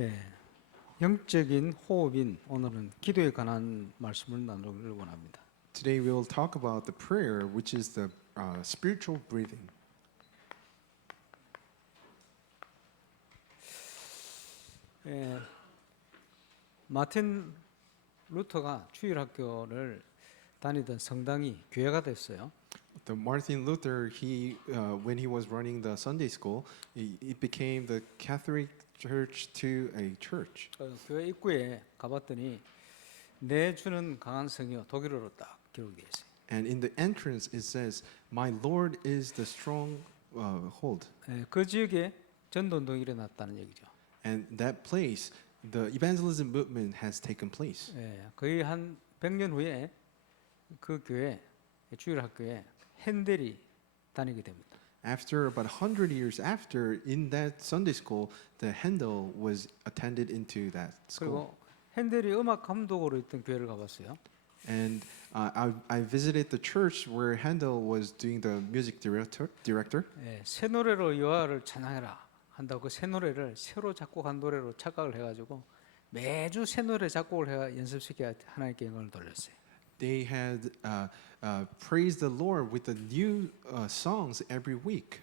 예, 영적인 호흡인 오늘은 기도에 관한 말씀을 나누기를 원합니다. Today we will talk about the prayer, which is the spiritual breathing. 예, 마틴 루터가 주일학교를 다니던 성당이 교회가 됐어요. The Martin Luther, when he was running the Sunday school, it became the Catholic Church to a church. 교회 입구에 가봤더니 내 주는 강한 성이요 독일어로 딱 기록되어 있어요. And in the entrance it says, "My Lord is the strong hold." 예, 그 지역에 전도운동이 일어났다는 얘기죠. And that place, the evangelism movement has taken place. 예, 거의 한 100년 후에 그 교회 주일학교에 핸델이 다니게 됩니다. After about 100 years after, in that Sunday school, the Handel was attended into that school. 그리고 핸델이 음악 감독으로 있던 교회를 가봤어요. And I visited the church where Handel was doing the music director. 예, 새 노래로 여호와를 찬양해라 한다고 그 새 노래를 새로 작곡한 노래로 착각을 해가지고 매주 새 노래 작곡을 해 연습시켜 하나님께 영광을 돌렸어요. They had praised the Lord with the new songs every week.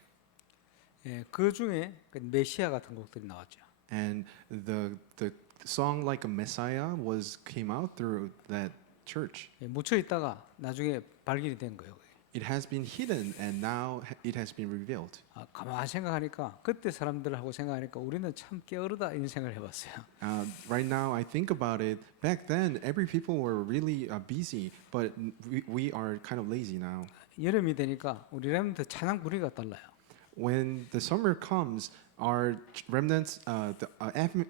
예, 그 중에 그 메시아 같은 곡들이 나왔죠. And the song like a Messiah came out through that church. 예, 묻혀 있다가 나중에 발견이 된 거예요. It has been hidden and now it has been revealed. 가만히 생각하니까 그때 사람들하고 생각하니까 우리는 참 게으르다 이런 생각을 해봤어요. Right now, I think about it. Back then, every people were really busy, but we are kind of lazy now. 여름이 되니까 우리 렘넌트 찬양 분위기가 달라요. When the summer comes, our remnants, the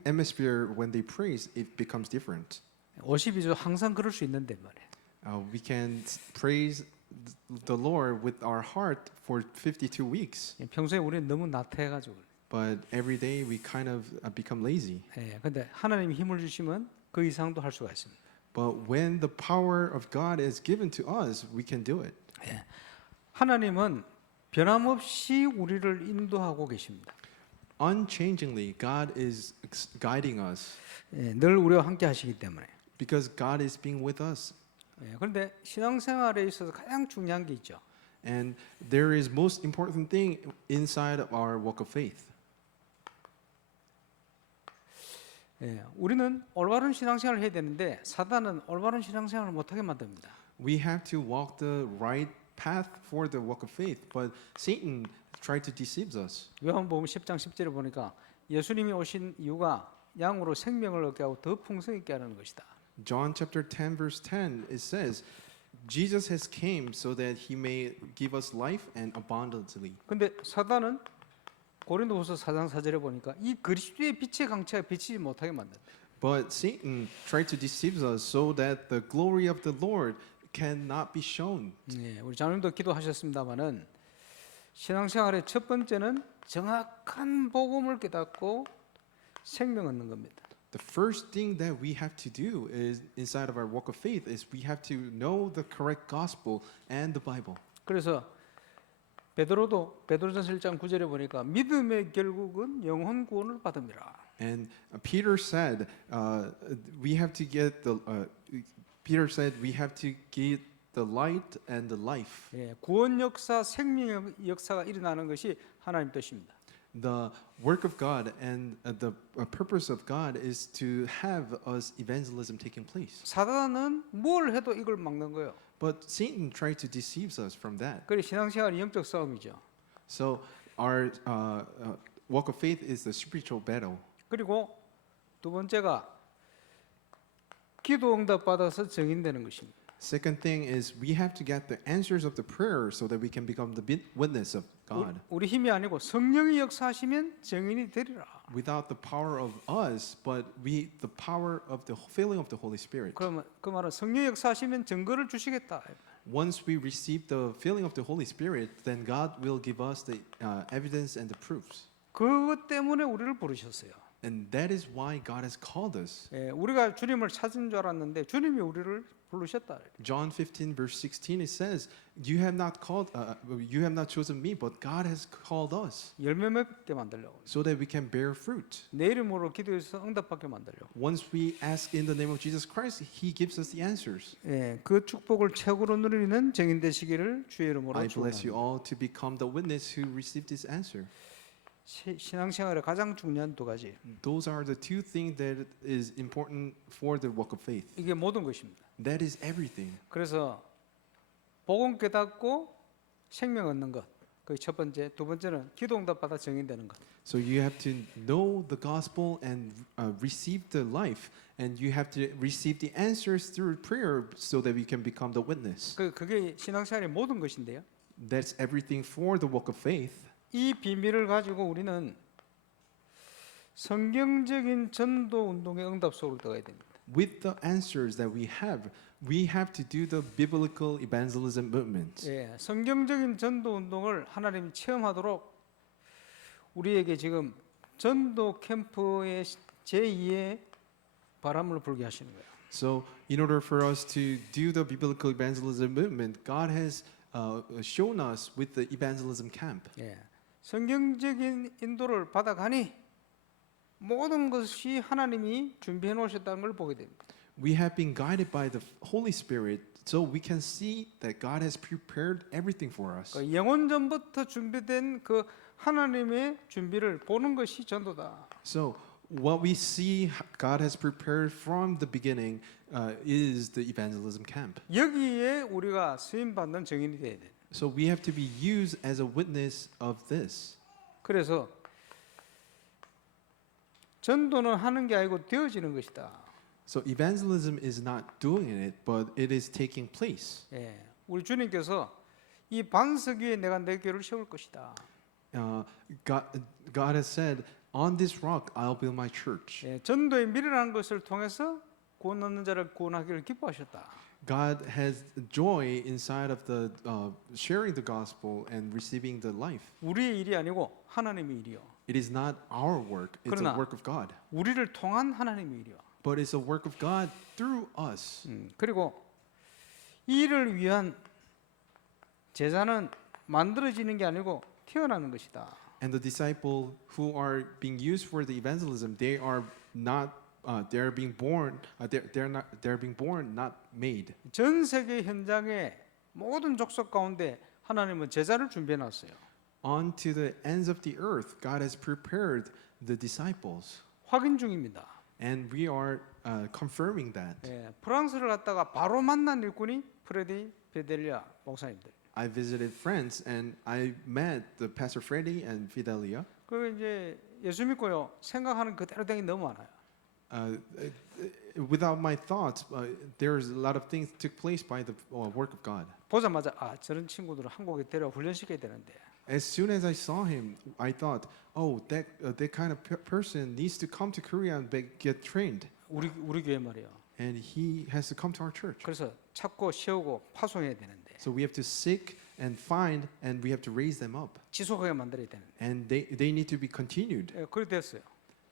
atmosphere when they praise, it becomes different. 52주 항상 그럴 수 있는데 말이에요. We can praise the Lord with our heart for 52 weeks, 평소에 우리는 너무 나태해가지고. but every day we kind of become lazy. 예, 근데 하나님이 힘을 주시면 그 이상도 할 수가 있습니다. But when the power of God is given to us, we can do it. 예, 하나님은 변함없이 우리를 인도하고 계십니다. Unchangingly, God is guiding us 예, 늘 우리와 함께 하시기 때문에. because God is being with us. 예, 그런데 신앙생활에 있어서 가장 중요한 게 있죠. And there is most important thing inside of our walk of faith. 예, 우리는 올바른 신앙생활을 해야 되는데 사단은 올바른 신앙생활을 못하게 만듭니다. We have to walk the right path for the walk of faith, but Satan tried to deceive us. 요한복음 10장 10절에 보니까 예수님이 오신 이유가 양으로 생명을 얻게 하고 더 풍성히 있게 하는 것이다. John chapter 10 verse 10 it says Jesus has came so that he may give us life and abundantly. 근데 사단은 고린도후서 4장 4절에 보니까 이 그리스도의 빛의 강체가 비치지 못하게 만든다. But Satan tried to deceive us so that the glory of the Lord cannot be shown. 네, 우리 장로님도 기도하셨습니다마는 신앙생활의 첫 번째는 정확한 복음을 깨닫고 생명 얻는 겁니다. The first thing that we have to do is inside of our walk of faith is we have to know the correct gospel and the Bible. 그래서 베드로전서 1장 9절에 보니까 믿음의 결국은 영혼 구원을 받음이라. And Peter said we have to get Peter said we have to get the light and the life. 예, 구원 역사, 생명 역사가 일어나는 것이 하나님 뜻입니다. The work of God and the purpose of God is to have us evangelism taking place. 사단은 뭘 해도 이걸 막는 거예요. But Satan tried to deceive us from that. 그래 신앙생활이 영적 싸움이죠. So our walk of faith is the spiritual battle. 그리고 두 번째가 기도 응답 받아서 증인되는 것입니다. Second thing is we have to get the answers of the prayer so that we can become the witness of God. 우리 힘이 아니고 성령이 역사하시면 증인이 되리라. Without the power of us, but the power of the filling of the Holy Spirit. 그러면 그 말은 성령이 역사하시면 증거를 주시겠다. Once we receive the filling of the Holy Spirit, then God will give us the evidence and the proofs. 그것 때문에 우리를 부르셨어요. And that is why God has called us. 예, 우리가 주님을 찾은 줄 알았는데 주님이 우리를 부르셨다. John 15 verse 16 it says, "You have not chosen me, but God has called us, 열매 맺게 만들려고. so that we can bear fruit." 내 이름으로 기도해서 응답받게 만들려고. Once we ask in the name of Jesus Christ, He gives us the answers. 예, 그 축복을 최고로 누리는 증인 되시기를 주의 이름으로 I bless you 축원합니다. all to become the witness who received this answer. 신앙생활의 가장 중요한 두 가지. Those are the two things that is important for the walk of faith. 이게 모든 것입니다. That is everything. 그래서 복음 깨닫고 생명 얻는 것. 그게 첫 번째. 두 번째는 기도 응답 받아 증인되는 것. So you have to know the gospel and receive the life, and you have to receive the answers through prayer so that we can become the witness. 그게 신앙생활의 모든 것인데요. That's everything for the walk of faith. 이 비밀을 가지고 우리는 성경적인 전도 운동의 응답 속으로 들어가야 됩니다. With the answers that we have to do the biblical evangelism movement. 예, 성경적인 전도 운동을 하나님이 체험하도록 우리에게 지금 전도 캠프의 제2의 바람을 불게 하시는 거예요. So, in order for us to do the biblical evangelism movement, God has shown us with the evangelism camp. 예, 성경적인 인도를 받아가니 모든 것이 하나님이 준비해 놓으셨다는 걸 보게 됩니다. We have been guided by the Holy Spirit, so we can see that God has prepared everything for us. 그 영원 전부터 준비된 그 하나님의 준비를 보는 것이 전도다. So, what we see God has prepared from the beginning is the evangelism camp. 여기에 우리가 쓰임 받는 증인이 돼야 돼. So, we have to be used as a witness of this. 그래서 전도는 하는 게 아니고 되어지는 것이다. So, evangelism is not doing it, but it is taking place. 예, 우리 주님께서 이 반석 위에 내가 내 교회를 세울 것이다. God has said, "On this rock I'll build my church." 예, 전도의 미래라는 것을 통해서 구원 얻는 자를 구원하기를 기뻐하셨다. God has joy inside of the sharing the gospel and receiving the life. 우리의 일이 아니고 하나님의 일이요. It is not our work; it's a 그러나 work of God. 우리를 통한 하나님의 일이요. But it's a work of God through us. 그리고 이 일을 위한 제자는 만들어지는 게 아니고 태어나는 것이다. And the disciple who are being used for the evangelism, they are not. They're being born. They're being born, not made. 전 세계 현장의 모든 족속 가운데 하나님은 제자를 준비해 놨어요. Onto the ends of the earth, God has prepared the disciples, 확인 중입니다. and we are confirming that. 예, 프랑스를 갔다가 바로 만난 일꾼이 프레디 베델리아 목사님들. I visited France and I met the Pastor Freddy and Fidelia. 그 이제 예수 믿고요 생각하는 그대로 된 게 너무 많아요. Without my thoughts, there's a lot of things took place by the work of God. 보자마자 아 저런 친구들을 한국에 데려 훈련시켜야 되는데. As soon as I saw him, I thought, "Oh, that kind of person needs to come to Korea and get trained, 우리 교회 말이요. and he has to come to our church." 그래서 찾고 세우고 파송해야 되는데 So we have to seek and find, and we have to raise them up, 지속하게 만들어야 되는데. and they need to be continued, 예, 그래 됐어요.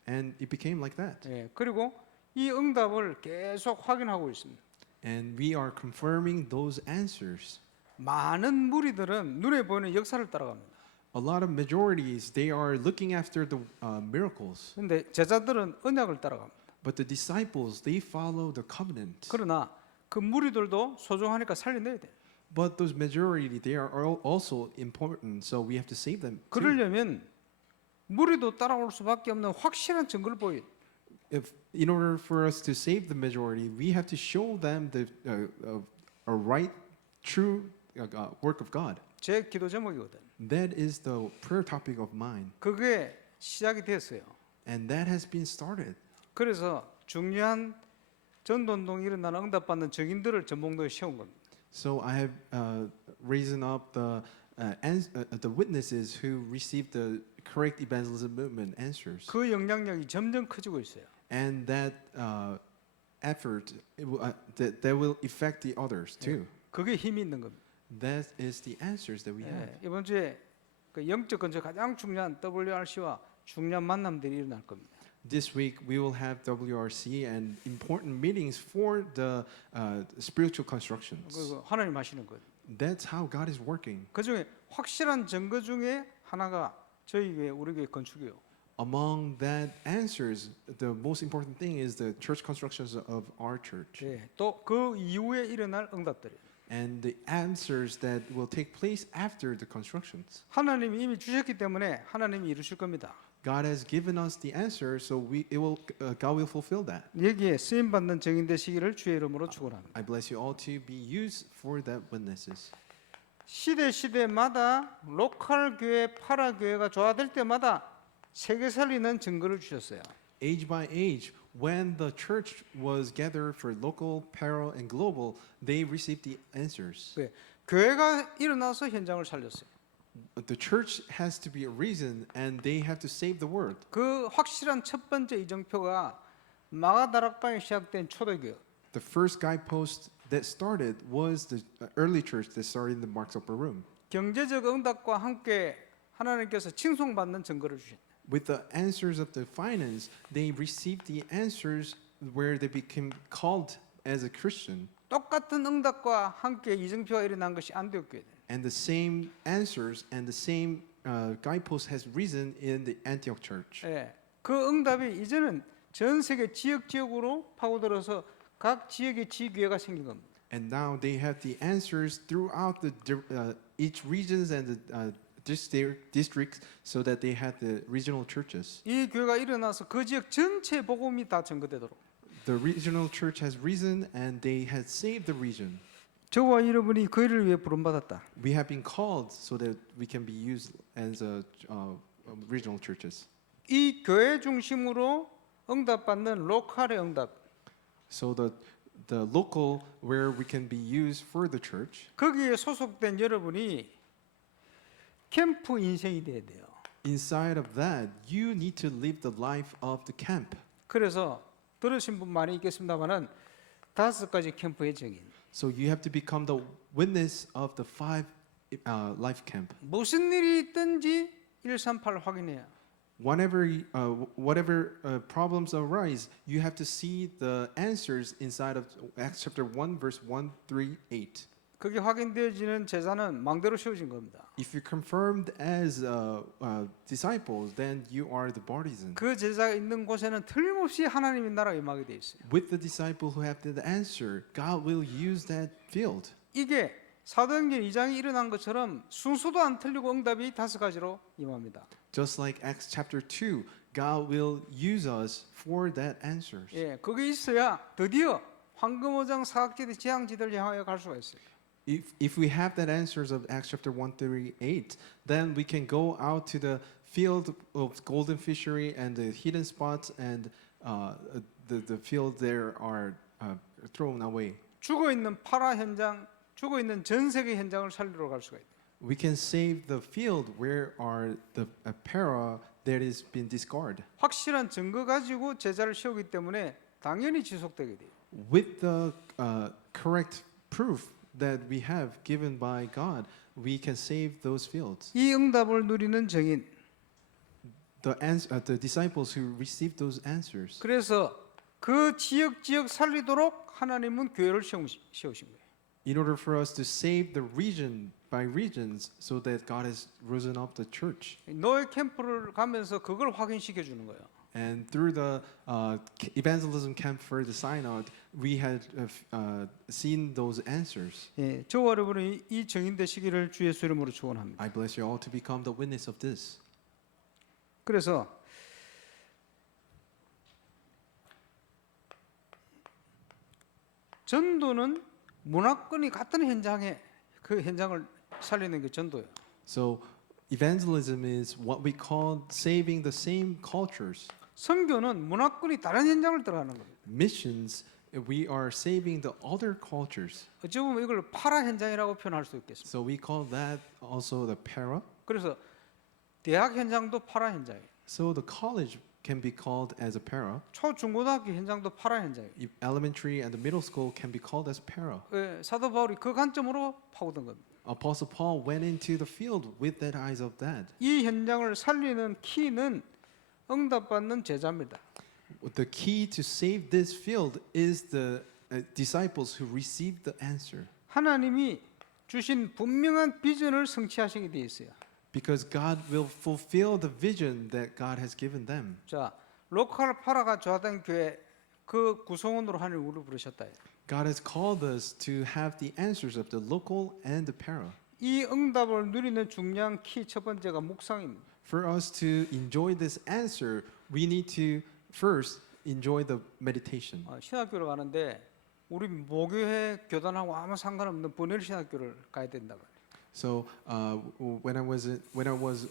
and it became like that. 예, 그리고 이 응답을 계속 확인하고 있습니다. And we are confirming those answers. 많은 무리들은 눈에 보이는 역사를 따라갑니다. A lot of majorities, they are looking after the miracles, 그런데 제자들은 언약을 따라갑니다. but the disciples, they follow the covenant. 그러나 그 무리들도 소중하니까 살려내야 돼. But those majority, they are also important, so we have to save them. too. 그러려면 무리도 따라올 수밖에 없는 확실한 증거를 보여. In order for us to save the majority, we have to show them the a right, true work of God. 제 기도 제목이거든. That is the prayer topic of mine, 그게 시작이 됐어요. and that has been started. 그래서 중요한 전도운동이 일어나는 응답받는 증인들을 전봉도에 세운 겁니다. So I have risen up the witnesses who received the correct evangelism movement answers, 그 영향력이 점점 커지고 있어요. and that effort that will affect the others too. 그게 힘이 있는 겁니다. That is the answers that we have. 예, 이번 주에 그 영적 건설 가장 중요한 WRC와 중요한 만남들이 일어날 겁니다. This week we will have WRC and important meetings for the spiritual constructions. 그 하나님 하시는 것. That's how God is working. 그 중에 확실한 증거 중에 하나가 저희 교회 우리 교회 건축이요. Among that answers, the most important thing is the church constructions of our church 예, 또 그 이후에 일어날 응답들이. and the answers that will take place after the constructions. 하나님이 이미 주셨기 때문에 하나님이 이루실 겁니다. God has given us the answer, so God will fulfill that. 여기에 쓰임 받는 증인 되시기를 주의 이름으로 축원합니다. I bless you all to be used for that witnesses. 시대마다 로컬 교회, 파라 교회가 조화될 때마다 세계 살리는 증거를 주셨어요. Age by age, when the church was gathered for local, para, and global, they received the answers. 네, 교회가 일어나서 현장을 살렸어요. The church has to be a reason, and they have to save the word. 그 확실한 첫 번째 이정표가 마가다락방에 시작된 초대교회. The first guidepost that started was the early church that started in the Mark's Upper Room. 경제적 응답과 함께 하나님께서 칭송받는 증거를 주셨다. With the answers of the finance, they received the answers where they became called as a Christian. 똑같은 응답과 함께 이정표가 일어난 것이 안디옥 교회. And the same answers and the same guidepost has risen in the Antioch church. 예, 그 응답이 이제는 전 세계 지역으로 파고들어서 각 지역의 지교회가 생긴 겁니다. And now they have the answers throughout each regions and the districts, so that they had the regional churches. 이 교회가 일어나서 그 지역 전체 복음이 다 전거되도록. The regional church has risen, and they had saved the region. 저와 여러분이 그 일을 위해 부름받았다. We have been called so that we can be used as regional churches. 이 교회 중심으로 응답받는 로컬의 응답. So the local where we can be used for the church. 거기에 소속된 여러분이 캠프 인생이 돼야 돼요. Inside of that, you need to live the life of the camp. 그래서 들으신 분 많이 있겠습니다만은 5가지 캠프의 증인. So you have to become the witness of the 5 life camp. 무슨 일이 있든지 138 확인해야. Whatever problems arise, you have to see the answers inside of Acts chapter 1, verse 1, 3, 8. 그게 확인되어지는 제자는 망대로 세워진 겁니다. If you're confirmed as disciples, then you are the partisan. 그 제자가 있는 곳에는 틀림없이 하나님의 나라가 임하게 돼 있어요. With the disciple who have the answer, God will use that field. 이게 사도행전 2장이 일어난 것처럼 순서도 안 틀리고 응답이 5가지로 임합니다. Just like Acts chapter 2, God will use us for that answers. 예, 그게 있어야 드디어 황금어장 사각지대 재앙지대를 향하여 갈 수가 있어요. If we have that answers of Acts chapter 1, 3, 8, then we can go out to the field of golden fishery and the hidden spots, and the field there are thrown away. 죽어 있는 파라 현장, 죽어 있는 전 세계 현장을 살리러 갈 수가 있다. We can save the field where are the para that has been discarded. 확실한 증거 가지고 제자를 세우기 때문에 당연히 지속되게 돼요. With the correct proof that we have given by God, we can save those fields. 이 응답을 누리는 증인. The disciples who received those answers. 그래서 그 지역 살리도록 하나님은 교회를 세우신 거예요. In order for us to save the region by regions, so that God has risen up the church. 노예 캠프를 가면서 그걸 확인시켜 주는 거예요. And through the evangelism camp for the synod, we had seen those answers. 예, 저와 여러분이 이 증인 되시기를 주 예수 이름으로 축원합니다. I bless you all to become the witness of this. 그래서 전도는 문화권이 같은 현장에 그 현장을 살리는 게 전도예요. So evangelism is what we call saving the same cultures. 선교는 문화권이 다른 현장을 들어가는 겁니다. Missions, we are saving the other cultures. 어찌 보면 이걸 파라 현장이라고 표현할 수 있겠습니다. So we call that also the para. 그래서 대학 현장도 파라 현장이에요. So the college can be called as a para. 초중고등학교 현장도 파라 현장이에요. Elementary and the middle school can be called as para. 예, 사도 바울이 그 관점으로 파고든 겁니다. Apostle Paul went into the field with that eyes of that. 이 현장을 살리는 키는 응답받는 제자입니다. the key to save this field is the disciples who received the answer. 하나님이 주신 분명한 비전을 성취하시게 되어 있어요. Because God will fulfill the vision that God has given them. 자, 로컬 파라가 좋아하던 교회 그 구성원으로 하나님 우리를 부르셨다. God has called us to have the answers of the local and the para. 이 응답을 누리는 중요한 키 첫 번째가 묵상입니다. For us to enjoy this answer, we need to first enjoy the meditation. 신학교를 가는데 우리 모교회 교단하고 아무 상관없는 분열 신학교를 가야 된다 말이에요. So when I was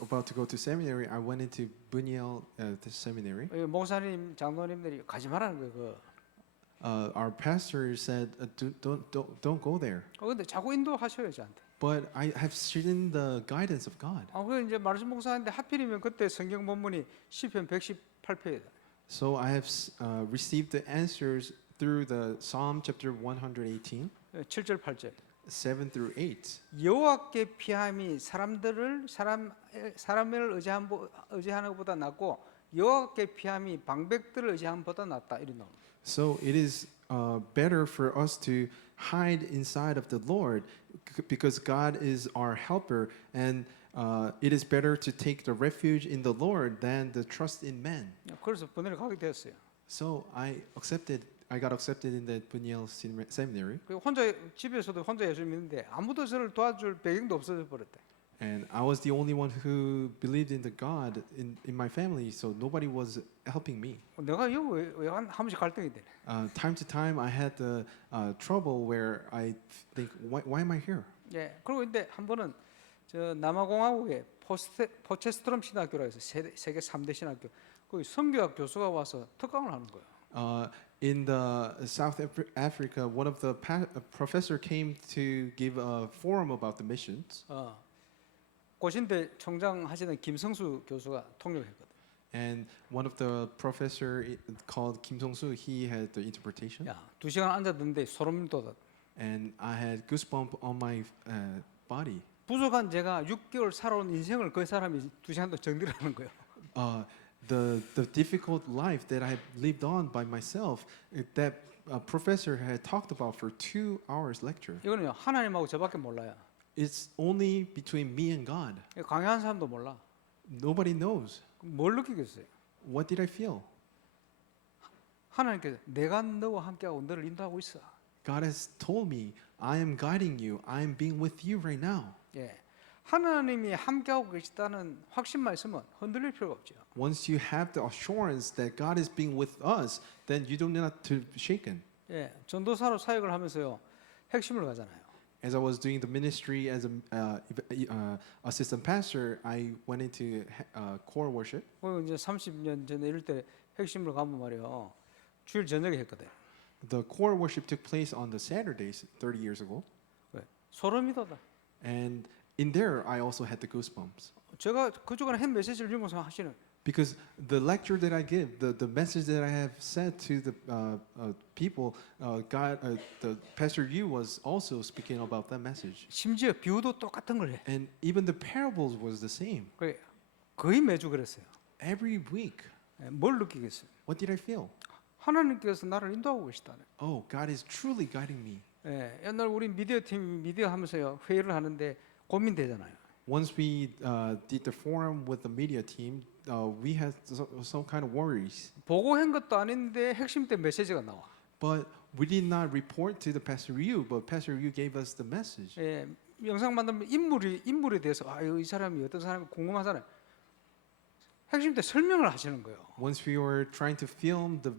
about to go to seminary, I went into Buniel the seminary. 목사님, 장로님들이 가지 말라는 거예요. 그. Our pastor said, don't go there. 근데 자꾸 인도하셔요 저한테. But I have seen the guidance of God. 그 이제 말씀 목사인데 하필이면 그때 성경 본문이 시편 118편이다. So I have received the answers through the Psalm chapter 118, 7절 8절. 7 through 8. 여호와께 피함이 사람을 의지하는 것보다 낫고 여호와께 피함이 방백들을 의지하는 것보다 낫다 이런 거. So it is better for us to hide inside of the Lord because God is our helper, and it is better to take the refuge in the Lord than the trust in men. 그래서 분해를 가게 됐어요. So I got accepted in the Buniel seminary, 그 혼자 집에서도 혼자 예수 믿는데 아무도 저를 도와줄 배경도 없어져 버렸대. and I was the only one who believed in the God in my family, so nobody was helping me. 내가 이거 왜한 번씩 갈등이 되네. Time to time, I had the trouble where I think, why am I here? 예. 그리고 근데 한 번은 저 남아공화국에 포체스트럼 신학교라 해서 세계 3대 신학교 거기 선교학 교수가 와서 특강을 하는 거예요. In the South Africa, one of the professor came to give a forum about the missions, 고신대 총장 하시는 김성수 교수가 통역했거든. and one of the professor called Kim Song-soo, he had the interpretation, 야, 2시간 앉아 듣는데 소름 돋아. and I had goosebump on my body. 부족한 제가 6개월 살아온 인생을 그 사람이 2시간도 정리를 하는 거예요. The difficult life that I lived on by myself, that professor had talked about for 2 hours lecture. 이거는요 하나님하고 저밖에 몰라요. It's only between me and God. 강의한 사람도 몰라. Nobody knows. 뭘 느끼겠어요? What did I feel? 하나님께서 내가 너와 함께하고 너를 인도하고 있어. God has told me, I am guiding you. I am being with you right now. 예, 하나님이 함께하고 계시다는 확신만 있으면 흔들릴 필요가 없죠. Once you have the assurance that God is being with us, then you don't need to be shaken. 예, 전도사로 사역을 하면서요 핵심을 가잖아요. As I was doing the ministry as a assistant pastor, I went into core worship. 그리고 이제 30년 전에 이럴 때 핵심을 가면 말이요 주일 저녁에 했거든. The core worship took place on the Saturdays 30 years ago, 소름이 돋아. and in there I also had the goosebumps. 제가 그쪽에 한 메시지를 주면서 하시는 Because the lecture that I give, the message that I have said to the people, the Pastor Yu was also speaking about that message. 심지어 비유도 똑같은 걸 해. And even the parables was the same. 거의 매주 그랬어요. Every week. 예, 뭘 느끼겠어요? What did I feel? 하나님께서 나를 인도하고 계시다네. Oh, God is truly guiding me. 예, 옛날 우리 미디어 팀 미디어 하면서요 회의를 하는데 고민되잖아요. Once we did the forum with the media team, we had some kind of worries. 보고한 것도 아닌데 핵심 때 메시지가 나와. But we did not report to the Pastor Yu, but Pastor Yu gave us the message. 예, 영상 만들면 인물에 대해서 이 사람이 어떤 사람이 궁금하잖아요. 핵심 때 설명을 하시는 거예요. Once we were trying to film the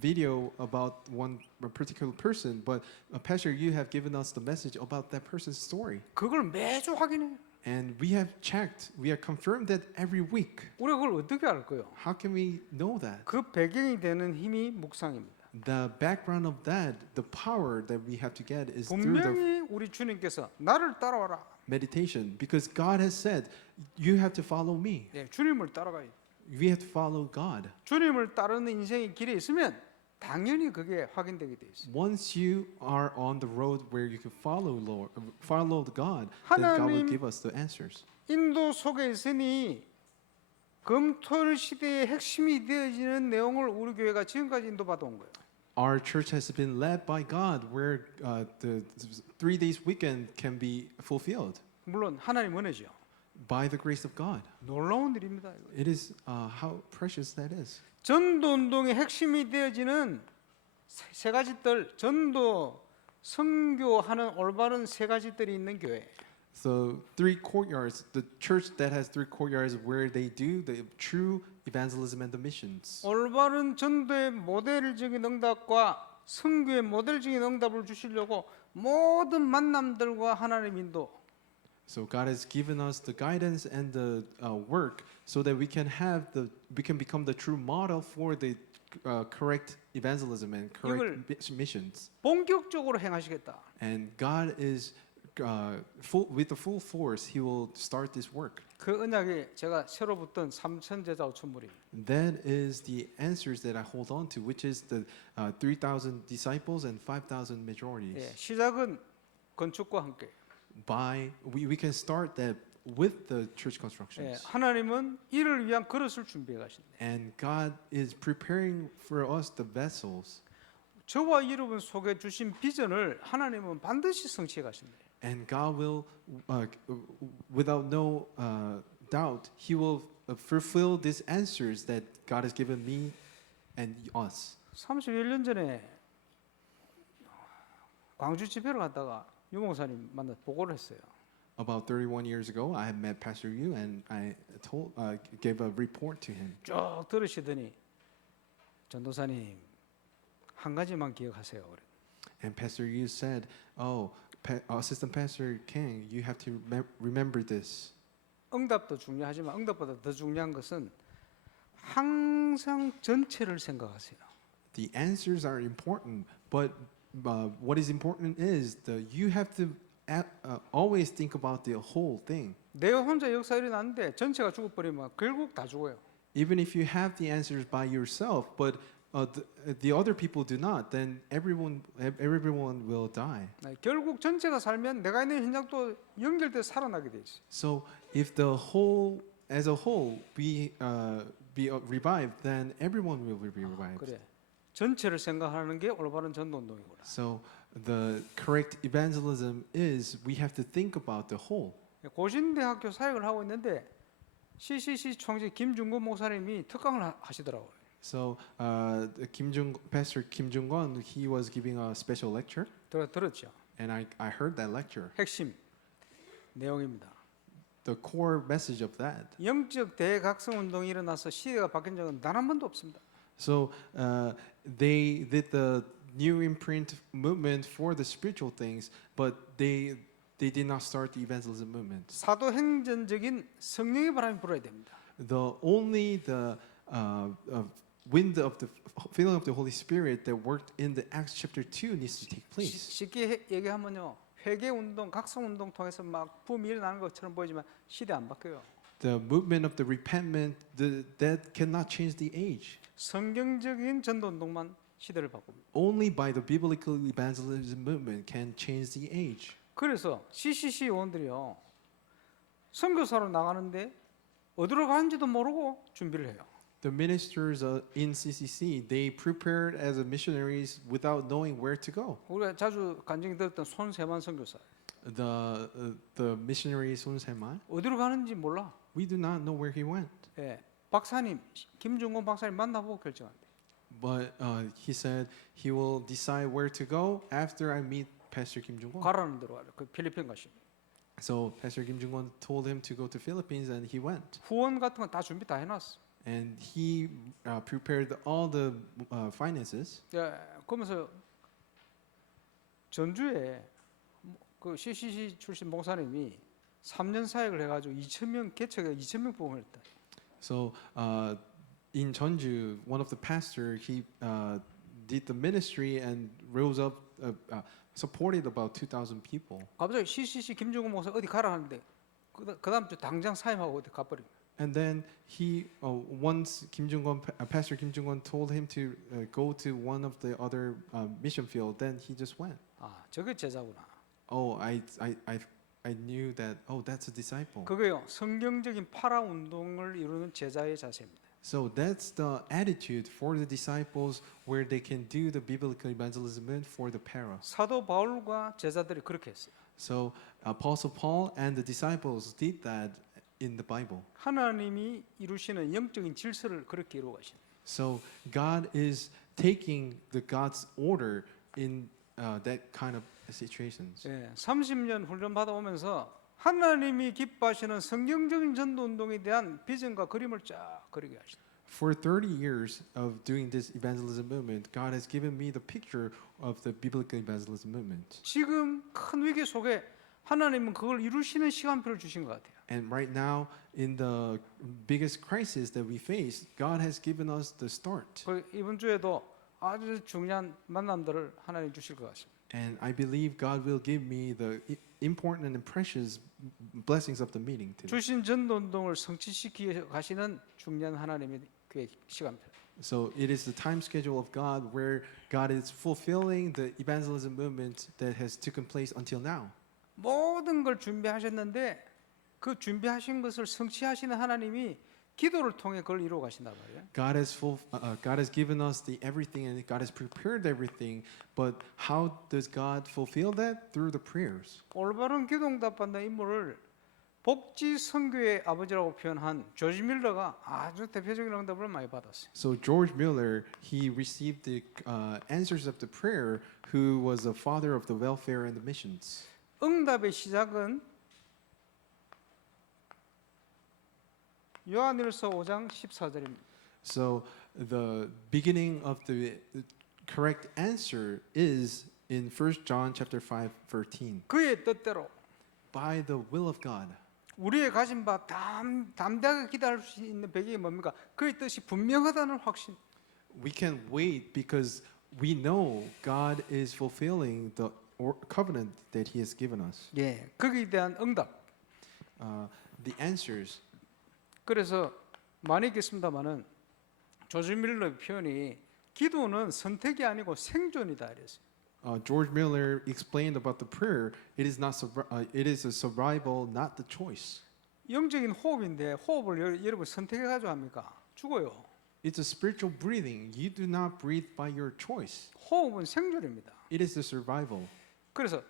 video about one particular person, but Pastor Yu have given us the message about that person's story. 그걸 매주 확인해요. And we have checked, we have confirmed that every week. 우리가 그걸 어떻게 알까요? How can we know that? 그 배경이 되는 힘이 묵상입니다. The background of that, the power that we have to get is through the 분명히 우리 주님께서 나를 따라와라. meditation. Because God has said, you have to follow me. 예, 주님을 따라가요. We have to follow God. 주님을 따르는 인생의 길에 있으면 당연히 그게 확인되게 돼 있어요. Once you are on the road where you can follow God, then God will 하나님 give us the answers. 인도 속에 있으니 금토일 시대의 핵심이 되어지는 내용을 우리 교회가 지금까지 인도받아 온 거예요. Our church has been led by God, where the 3 days weekend can be fulfilled 물론 하나님 은혜죠. by the grace of God. 놀라운 일입니다. 이거. It is how precious that is. 전도 운동의 핵심이 되어지는 세 가지들, 전도 선교하는 올바른 세 가지들이 있는 교회. So 3 courtyards, the church that has 3 courtyards where they do the true evangelism and the missions. 올바른 전도의 모델적인 응답과 선교의 모델적인 응답을 주시려고 모든 만남들과 하나님 인도. So God has given us the guidance and the work so that we can become the true model for the correct evangelism and correct missions. 본격적으로 행하시겠다. And God is with the full force. He will start this work. 그 언약에 제가 새로 붙던 3천 제자 5천 무리. That is the answers that I hold on to, which is the 3,000 disciples and 5,000 majorities. 예, 시작은 건축과 함께. We can start that with the church 예, constructions. 하나님은 이를 위한 그릇을 준비해 가신다. And God is preparing for us the vessels. 저와 여러분 속에 주신 비전을 하나님은 반드시 성취해 가신다. And God will, without no doubt, He will fulfill these answers that God has given me and us. 31년 전에 광주 집회를 갔다가 유 목사님 만나 보고를 했어요. About 31 years ago, I had met Pastor Yu and I gave a report to him. 쭉 들으시더니 전도사님 한 가지만 기억하세요. 그래. And Pastor Yu said, "Oh, Assistant Pastor King, you have to remember this." 응답도 중요하지만 응답보다 더 중요한 것은 항상 전체를 생각하세요. The answers are important, but what is important is that you have to always think about the whole thing. 내 혼자 역사 일어나는데 전체가 죽어버리면 결국 다 죽어요. Even if you have the answers by yourself, but the other people do not, then everyone will die. 결국 전체가 살면 내가 있는 현장도 연결돼 살아나게 돼 있어요. So if the whole, as a whole, be revived, then everyone will be revived. 그래. 전체를 생각하는 게 올바른 전도 운동이구나. So the correct evangelism is we have to think about the whole. 고신대학교 사역을 하고 있는데 CCC 총재 김중곤 목사님이 특강을 하시더라고요. So Pastor Kim Jung-won, he was giving a special lecture, 들었죠. and I heard that lecture. 핵심 내용입니다. The core message of that. 영적 대각성 운동이 일어나서 시대가 바뀐 적은 단 한 번도 없습니다. So they did the new imprint movement for the spiritual things, but they did not start the evangelism movement. 사도행전적인 성령의 바람이 불어야 됩니다. Only the wind of the feeling of the Holy Spirit that worked in the Acts chapter 2 needs to take place. 쉽게 얘기하면요, 회개 운동, 각성 운동 통해서 막 붐이 일어나는 것처럼 보이지만 시대 안 바뀌어요. The movement of the repentment that cannot change the age. 성경적인 전도 운동만 시대를 바꿉니다. Only by the biblical evangelism movement can change the age. 그래서 CCC 요원들이요, 선교사로 나가는데 어디로 가는지도 모르고 준비를 해요. The ministers in CCC, they prepared as missionaries without knowing where to go. 우리가 자주 간증이 들었던 손세만 선교사, The missionary Sun Se-man, 어디로 가는지 몰라. we do not know where he went. 예, 박사님, 김중곤 박사님 만나보고 결정한대. But he said he will decide where to go after I meet Pastor Kim Jung-won. 가라는 대로 가래. 그 필리핀 가시. So Pastor Kim Jung-won told him to go to Philippines, and he went. 후원 같은 거 다 준비 다 해놨어. And he prepared all the finances. 예, 그러면서 전주에 그 CCC 출신 목사님이 3년 사역을 해가지고 2,000명 개척에 2,000명 부흥을 했다. So in Jeonju, one of the pastor, he did the ministry and rose up, supported about 2,000 people. 갑자기 CCC 김중곤 목사 어디 가라 하는데 그 다음 주 당장 사임하고 어디 가버린. And then he, once Pastor Kim Jung-won told him to go to one of the other mission field, then he just went. 아, 저게 제자구나. Oh, I knew that that's a disciple. 그거요. 성경적인 파라 운동을 이루는 제자의 자세입니다. So that's the attitude for the disciples where they can do the biblical evangelism for the para. 사도 바울과 제자들이 그렇게 했어요. So Apostle Paul and the disciples did that in the Bible. 하나님이 이루시는 영적인 질서를 그렇게 이루어 가신. So God is taking the God's order in that kind of situations. 예, 30년 훈련 받아오면서 하나님이 기뻐하시는 성경적인 전도 운동에 대한 비전과 그림을 쫙 그리게 하시다. For 30 years of doing this evangelism movement, God has given me the picture of the biblical evangelism movement. 지금 큰 위기 속에 하나님은 그걸 이루시는 시간표를 주신 것 같아요. And right now, in the biggest crisis that we face, God has given us the start. 그 이번 주에도 아주 중요한 만남들을 하나님 주실 것 같습니다. And I believe God will give me the important and precious blessings of the meeting today. 주신 전도 운동을 성취시키게 가시는 중요한 하나님의 계획 시간표. So it is the time schedule of God where God is fulfilling the evangelism movement that has taken place until now. 모든 걸 준비하셨는데 그 준비하신 것을 성취하시는 하나님이 기도를 통해 그걸 이루어 가신단 말이에요. God has given us the everything and God has prepared everything. But how does God fulfill that? Through the prayers. 올바른 기도 응답받는 인물을 복지 선교의 아버지라고 표현한 조지 밀러가 아주 대표적인 응답을 많이 받았어요. So George Miller, he received the answers of the prayer, who was the father of the welfare and the missions. 응답의 시작은 요한일서 5장 14절입니다. So the beginning of the correct answer is in 1 John chapter 5:13. 그의 뜻대로 By the will of God. 우리의 가진 바 담대하게 기도할 수 있는 배경이 뭡니까? 그의 뜻이 분명하다는 확신. We can wait because we know God is fulfilling the covenant that He has given us. 예, 거기에 대한 응답. The answers. 그래서 많이 읽겠습니다만은 조지 밀러의 표현이 기도는 선택이 아니고 생존이다 이랬어요. George Miller explained about the prayer. It is a survival, not the choice. 영적인 호흡인데 호흡을 여러분 선택해 가지고 합니까? 죽어요. It's a spiritual breathing. You do not breathe by your choice. 호흡은 생존입니다. It is the survival. 그래서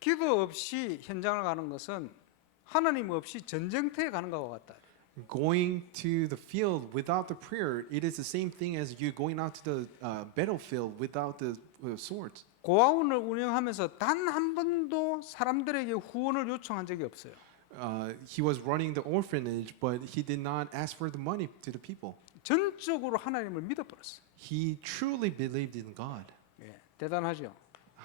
기도 없이 현장을 가는 것은 하나님 없이 전쟁터에 가는 것과 같다. Going to the field without the prayer, it is the same thing as you going out to the battlefield without the swords. 고아원을 운영하면서 단 한 번도 사람들에게 후원을 요청한 적이 없어요. He was running the orphanage, but he did not ask for the money to the people. 전적으로 하나님을 믿어버렸어요. He truly believed in God. 예, 대단하죠.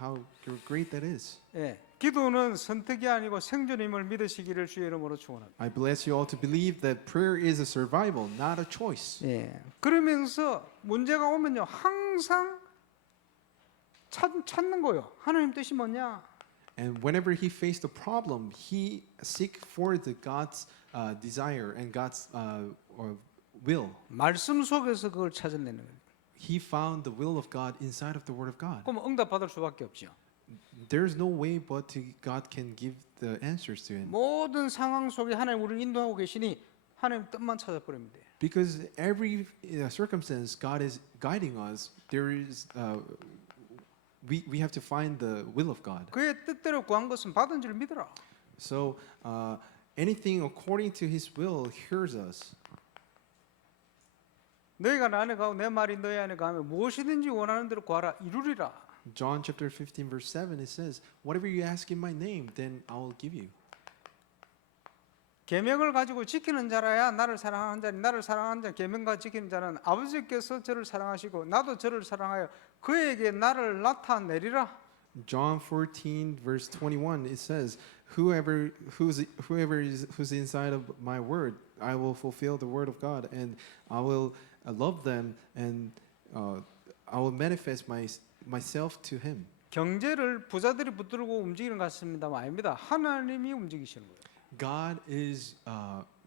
How great that is. 예, 기도는 선택이 아니고 생존임을 믿으시기를 주의 이름으로 축원합니다. I bless you all to believe that prayer is a survival, not a choice. 예, 그러면서 문제가 오면요 항상 찾는 거예요. 하나님 뜻이 뭐냐? And whenever he faced a problem, he seek for the God's desire and God's will. 말씀 속에서 그걸 찾아내는 거예요. He found the will of God inside of the Word of God. 그럼 응답 받을 수밖에 없죠. There's no way but God can give the answers to him. 모든 상황 속에 하나님 우리를 인도하고 계시니 하나님 뜻만 찾아버리면 돼요. Because every circumstance God is guiding us, there is we have to find the will of God. 그의 뜻대로 구한 것은 받은 줄 믿어라. So anything according to His will hears us. 너희가 내 안에 가고 내 말이 너희 안에 가면 무엇이든지 원하는 대로 구하라 이루리라. John chapter 15 verse 7 it says, "Whatever you ask in my name, then I will give you." 계명을 가지고 지키는 자라야 나를 사랑하는 자니 나를 사랑하는 자 계명과 지키는 자는 아버지께서 저를 사랑하시고 나도 저를 사랑하여 그에게 나를 나타내리라. John 14 verse 21 it says, who's inside of my word, I will fulfill the word of God, and I will love them, and I will manifest myself to him. 경제를 부자들이 붙들고 움직이는 것 같습니다만 아닙니다. 하나님이 움직이시는 거예요. God is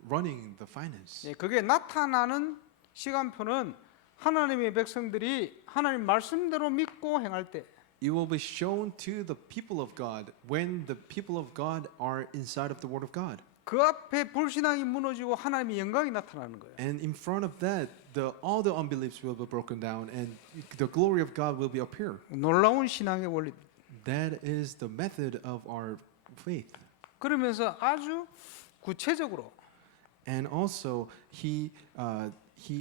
running the finance. 예, 그게 나타나는 시간표는 하나님의 백성들이 하나님 말씀대로 믿고 행할 때. It will be shown to the people of God when the people of God are inside of the Word of God. 그 앞에 불신앙이 무너지고 하나님의 영광이 나타나는 거예요. And in front of that, all the unbeliefs will be broken down and the glory of God will be appear. 놀라운 신앙의 원리. That is the method of our faith. 그러면서 아주 구체적으로 And also, he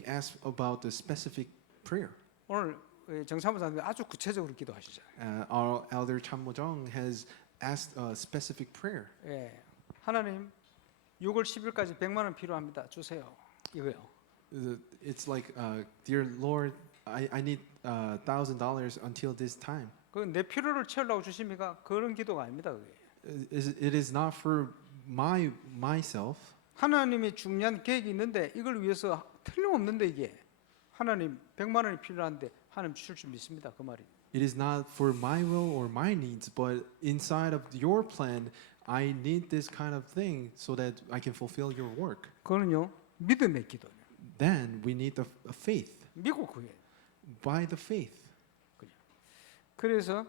asked about the specific prayer. 오늘 정사무장님 아주 구체적으로 기도하시죠. Our elder Cham Mo-jong has asked a specific prayer. 예, 하나님 6월 10일까지 100만 원 필요합니다. 주세요. 이거요. It's like, dear Lord, I need $1,000 until this time. 그 내 필요를 채우려고 주십니까? 그런 기도가 아닙니다. 그게. It is not for myself. 하나님이 중요한 계획이 있는데 이걸 위해서 틀림없는데 이게 하나님 100만 원이 필요한데 하나님 주실 줄 믿습니다. 그 말이. It is not for my will or my needs, but inside of your plan, I need this kind of thing so that I can fulfill your work. 그거는요 믿음의 기도예요. Then we need the faith. 믿고 그게. By the faith. 그래서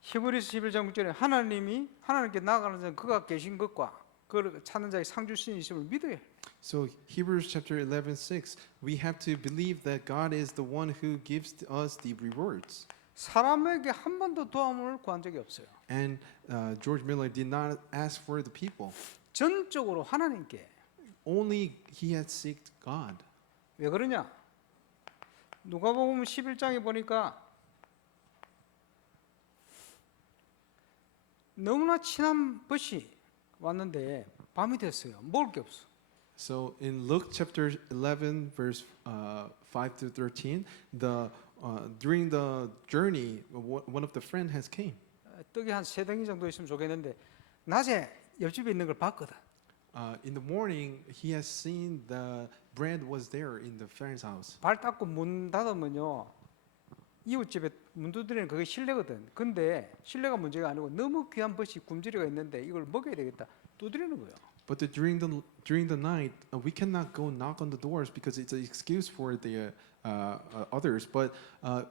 히브리서 11장 9절에 하나님께 나아가는 자는 그가 계신 것과 그를 찾는 자의 상 주신이심을 믿어야. So Hebrews chapter 11:6, we have to believe that God is the one who gives us the rewards. 사람에게 한 번도 도움을 구한 적이 없어요. And George Miller did not ask for the people. 전적으로 하나님께. Only he had sought God. 왜 그러냐? 누가복음 11장에 보니까 너무나 친한 벗이 왔는데 밤이 됐어요. 먹을 게 없어. So in Luke chapter 11, verse 5 to 13, during the journey, one of the friend has came. 떡이 한 3덩이 정도 있으면 좋겠는데 낮에 옆집에 있는 걸 봤거든. In the morning, he has seen the bread was there in the friend's house. 발 닦고 문 닫으면요 이웃집에 문 두드리는 그게 실례거든. 근데 실례가 문제가 아니고 너무 귀한 벗이 굶주려가 있는데 이걸 먹어야 되겠다 두드리는 거예요. But during the night, we cannot go knock on the doors because it's an excuse for the others. But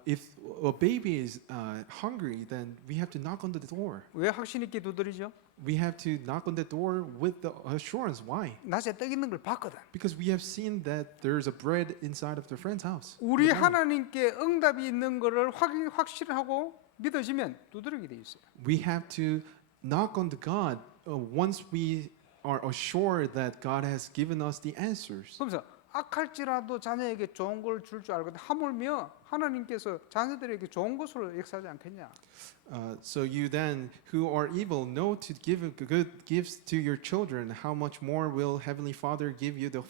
if a baby is hungry, then we have to knock on the door. 왜 확신 있게 두드리죠? We have to knock on the door with the assurance. Why? 낮에 떡 있는 걸 봤거든. Because we have seen that there's a bread inside of the friend's house. 우리 하나님께 응답이 있는 것을 확실하고 믿어지면 두드리게 돼 있어요. We have to knock on the God once we are assured that God has given us the answers. 그러면서 악할지라도 자녀에게 좋은 걸 줄 줄 알거든. 하물며 하나님께서 자녀들에게 좋은 것으로 역사하지 않겠냐? So you then, who are evil, know to give good gifts to your children. How much more will Heavenly Father give you the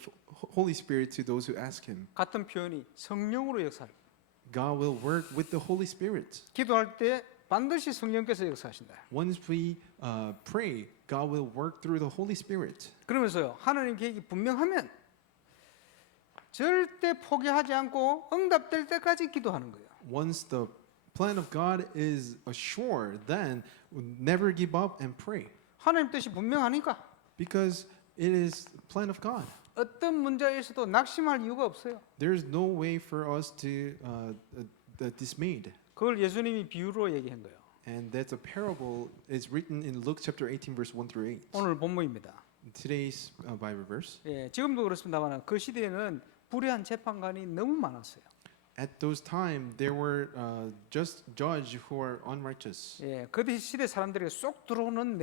Holy Spirit to those who ask Him? 같은 표현이 성령으로 역사할. God will work with the Holy Spirit. 기도할 때 반드시 성령께서 역사하신다. Once we pray, God will work through the Holy Spirit. 그러면서요 하나님 계획이 분명하면 절대 포기하지 않고 응답될 때까지 기도하는 거예요. Once the plan of God is assured, then never give up and pray. 하나님 뜻이 분명하니까 Because it is the plan of God. 어떤 문제에서도 낙심할 이유가 없어요. There's no way for us to dismayed. 그걸 예수님이 비유로 얘기한 거예요. And that's a parable. It's written in Luke chapter 18, verse 1 through 8. 오늘 본문입니다. Today's Bible verse. 예, 지금도 그렇습니다만 그 시대에는 불의한 재판관이 너무 많았어요. At those time, there were just judges who are unrighteous. 예, 그 시대 사람들에게 쏙 들어오는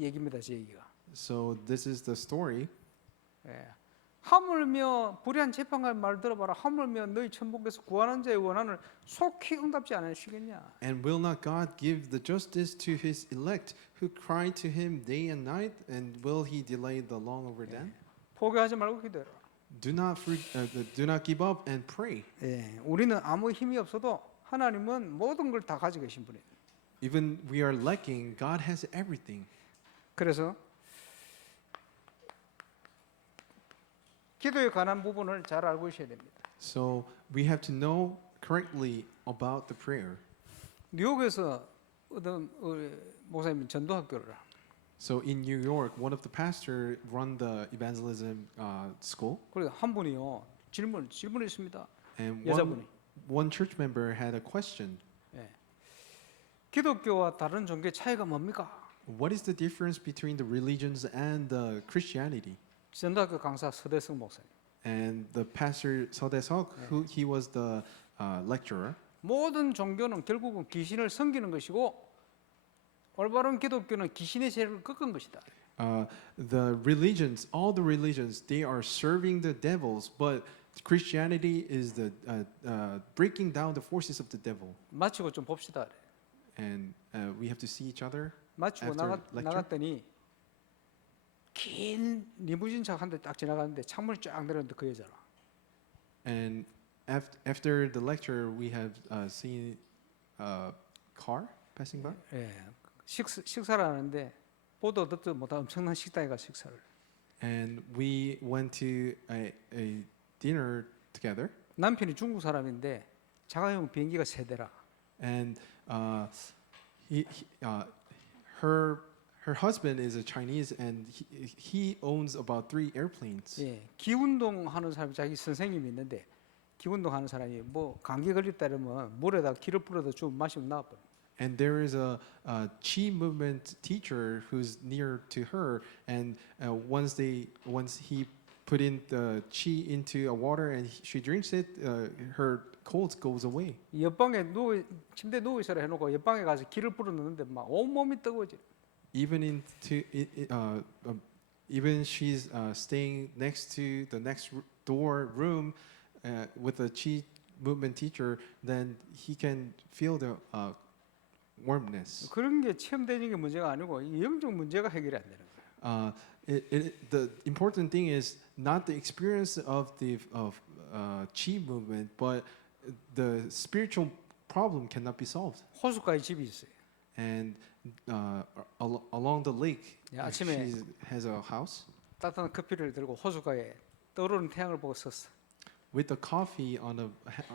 얘기입니다. 제 얘기가. So this is the story. 예, 하물며 불의한 재판관 말 들어봐라. 하물며 너희 천국에서 구하는 자의 원한을 속히 응답지 않으시겠냐? And will not God give the justice to His elect who cry to Him day and night? And will He delay the long over them? 포기하지 말고 기도해라. Do not give up and pray. 예, 우리는 아무 힘이 없어도 하나님은 모든 걸 다 가지고 계신 분이에요. Even we are lacking, God has everything. 그래서 기도에 관한 부분을 잘 알고 있어야 됩니다. So we have to know correctly about the prayer. 뉴욕에서 어떤 목사님 전도학교를 So in New York, one of the pastors run the evangelism school, 그리고 한 분이요 질문이 있습니다. and 여자분이. one church member had a question. 예. 기독교와 다른 종교의 차이가 뭡니까? What is the difference between the religions and the Christianity? 전도학교 강사 서대성 목사님. And the pastor Sodesok, who he was the lecturer. 모든 종교는 결국은 귀신을 섬기는 것이고 올바른 기독교는 귀신의 죄를 꺾은 것이다. The religions, all the religions, they are serving the devils, but Christianity is the breaking down the forces of the devil. 마치고 좀 봅시다. And we have to see each other. 마치고 After lecture? 나갔더니 긴 리무진 차 한 대 딱 지나가는데 창문이 쫙 내렸는데 그 여자라. And after the lecture, we have seen a car passing by. 예, 식사를 하는데 보도 듣도 못한 엄청난 식당에 가 식사를. And we went to a dinner together. 남편이 중국 사람인데 자가용 비행기가 세 대라. And her husband is a Chinese, and he owns about 3 airplanes. 예, 기운동 하는 사람이 자기 선생님이 있는데 기운동 하는 사람이 뭐 감기 걸렸다 그러면 물에다 기를 뿌려서 좀 마시면 나아버려. And there is a Qi movement teacher who's near to her, and once he put in the Qi into a water and she drinks it, her cold goes away. 옆방에 침대 누워 있으라 해놓고 옆방에 가서 기를 뿌려 넣는데 막 온몸이 뜨거워져. Even she's staying next to the next door room with a Qi movement teacher, then he can feel the warmness. 그런 게 체험되는 게 문제가 아니고 이 영적 문제가 해결이 안 되는 거예요. The important thing is not the experience of the Qi movement, but the spiritual problem cannot be solved. 호숫가에 집이 있어요. And along the lake, 예, 아침에 she has a house. 따뜻한 커피를 들고 호숫가에 떠오르는 태양을 보고 섰어. With the coffee on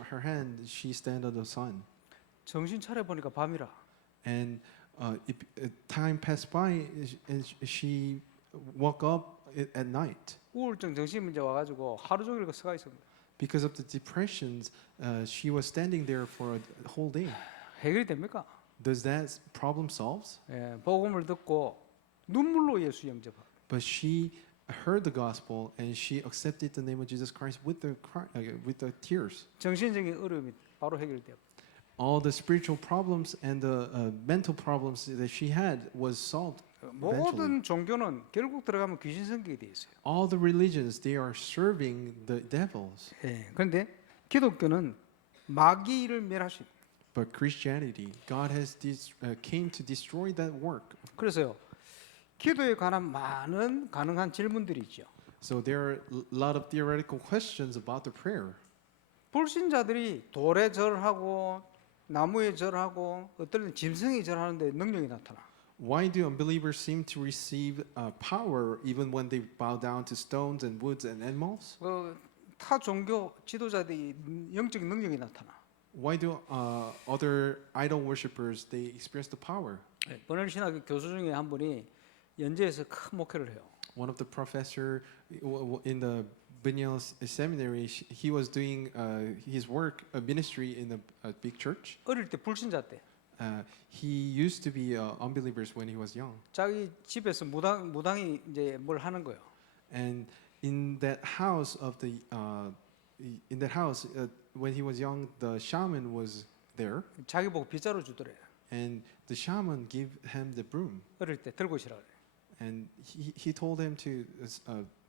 her hand, she stand on the sun. 정신 차려 보니까 밤이라. And time passed by, and she woke up at night. 우울증 정신 문제 와가지고 하루 종일 그 서가 있습니다. Because of the depressions, she was standing there for a whole day. 해결이 됩니까? Does that problem solve? 예, 복음을 듣고 눈물로 예수 영접하고. But she heard the gospel and she accepted the name of Jesus Christ with the tears. 정신적인 어려움이 바로 해결돼요. All the spiritual problems and the mental problems that she had was solved. Eventually. 모든 종교는 결국 들어가면 귀신 섬기게 돼 있어요. All the religions, they are serving the devils. 예, 그런데 기독교는 마귀를 멸할 수 있어요. But Christianity, God has came to destroy that work. 그래서요, 기도에 관한 많은 가능한 질문들이 있죠. So there are a lot of theoretical questions about the prayer. 불신자들이 돌에 절하고 나무에 절하고 어떨 땐 짐승에 절하는데 능력이 나타나. Why do unbelievers seem to receive power even when they bow down to stones and woods and animals? 타 종교 지도자들이 영적 능력이 나타나. Why do other idol worshippers they experience the power? 버널 신학교 교수 중에 한 분이 연재에서 큰 목회를 해요. One of the professor in the Binyal Seminary, he was doing his work, a ministry in a big church. 어릴 때 불신자 때 He used to be unbelievers when he was young, 자기 집에서 무당이 이제 뭘 하는 거예요. and in that house when he was young, the shaman was there, 자기 보고 빗자루 주더래. and the shaman gave him the broom, 어릴 때 들고 있으라 그래. and he told him to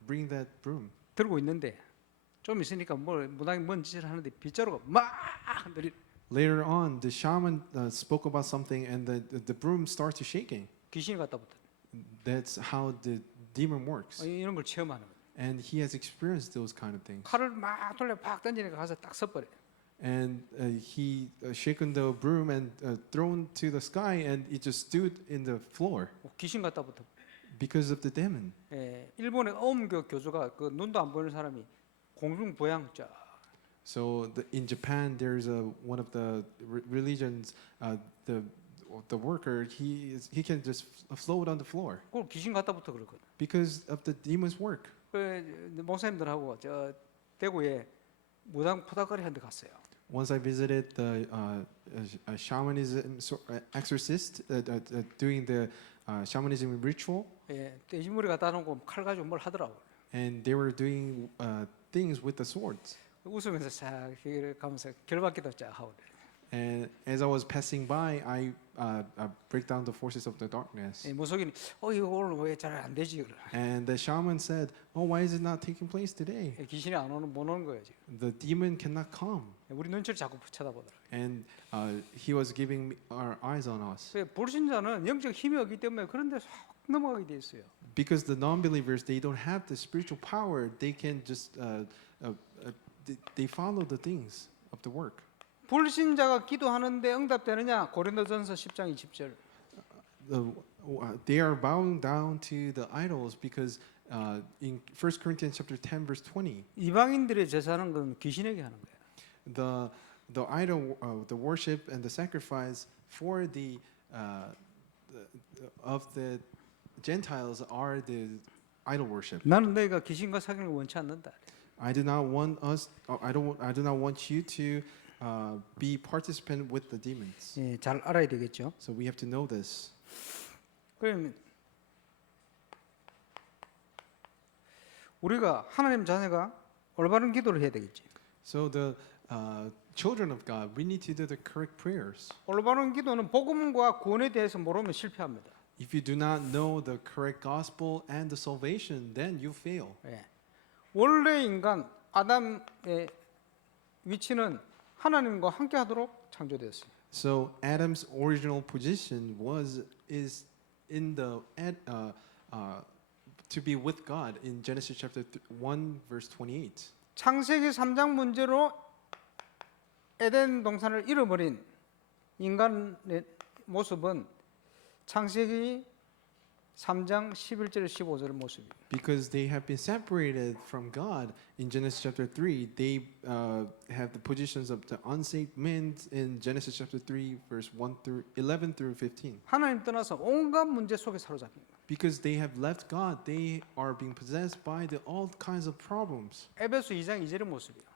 bring that broom. 들고 있는데 좀 있으니까 뭘 무당이 뭔 짓을 하는데 빗자루가 막 흔들리. Later on, the shaman spoke about something, and the broom started shaking. 귀신이 갖다 붙어. That's how the demon works, 이런 걸 체험하는 거예요. and he has experienced those kind of things. 칼을 막 돌려 팍 던지니까 가서 딱 서버려. And he shaken the broom and thrown to the sky, and it just stood in the floor 귀신 갖다 붙어. because of the demon. 예, 일본의 어음교 교주가 그 눈도 안 보이는 사람이 공중 보양 쫙. So in Japan, there's one of the religions, the worker, he can just float on the floor 그걸 귀신 갖다 붙어 그러거든. because of the demon's work. 그 목사님들하고 저 대구에 무당 푸다거리 한데 갔어요. Once I visited the shamanism exorcist doing the shamanism ritual, 예, 돼지머리 갖다 놓고 칼 가지고 뭘 하더라고요. and they were doing things with the swords. 웃으면서 싹 이렇게 가면서 결박기도 쫙 하고 그래요. And as I was passing by, I break down the forces of the darkness. 예, 무속인이 이거 오늘 왜 잘 안 되지? 그래. And the shaman said, "Oh, why is it not taking place today? 예, 귀신이 안 오는 못 오는 거예요 지금. The demon cannot come." 예, 우리 눈치를 자꾸 쳐다보더라고요. And he was giving our eyes on us. 그래서 불신자는 영적 힘이 없기 때문에 그런데 싹 넘어가게 돼 있어요. Because the non-believers, they don't have the spiritual power. They can just they follow the things of the work. 불신자가 기도하는데 응답되느냐? 고린도전서 10장 20절. They are bowing down to the idols because in 1 Corinthians chapter 10 verse 20, 이방인들의 제사는 건 귀신에게 하는 거예요. the idol, the worship and the sacrifice for of the Gentiles are the idol worship. 나는 너희가 귀신과 사귀는 걸 원치 않는다. I do not want you to be participant with the demons. 예, 잘 알아야 되겠죠. So we have to know this. 그러면 우리가 하나님 자녀가 올바른 기도를 해야 되겠지. So the children of God, we need to do the correct prayers. 올바른 기도는 복음과 구원에 대해서 모르면 실패합니다. If you do not know the correct gospel and the salvation, then you fail. 예. 원래 인간 아담의 위치는 하나님과 함께하도록 창조되었어요. So Adam's original position is in the to be with God in Genesis chapter 1 verse 28. 창세기 3장 문제로 에덴 동산을 잃어버린 인간의 모습은 창세기 3장 11절 15절 모습이에요. Because they have been separated from God in Genesis chapter 3, they have the positions of the unsaved men in Genesis chapter 3 verse 11 through 15. 하나님 떠나서 온갖 문제 속에 사로잡힌 거예요. Because they have left God, they are being possessed by all kinds of problems. 에베소 2장 2절의 모습이에요.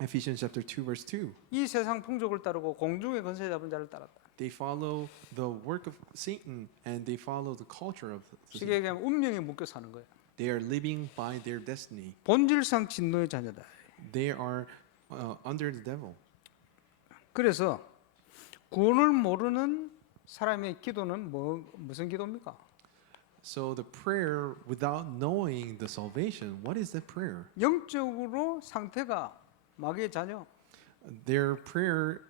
Ephesians chapter 2 verse 2. 이 세상 풍족을 따르고 공중의 권세 잡은 자를 따랐다. They follow the work of Satan and they follow the culture of 쉽게 Satan. 얘기하면 운명에 묶여 사는 거예요. They are living by their destiny. 본질상 진노의 자녀다. They are under the devil. 그래서 구원을 모르는 사람의 기도는 무슨 기도입니까? So the prayer without knowing the salvation, what is that prayer? 영적으로 상태가 마귀의 자녀. Their prayer,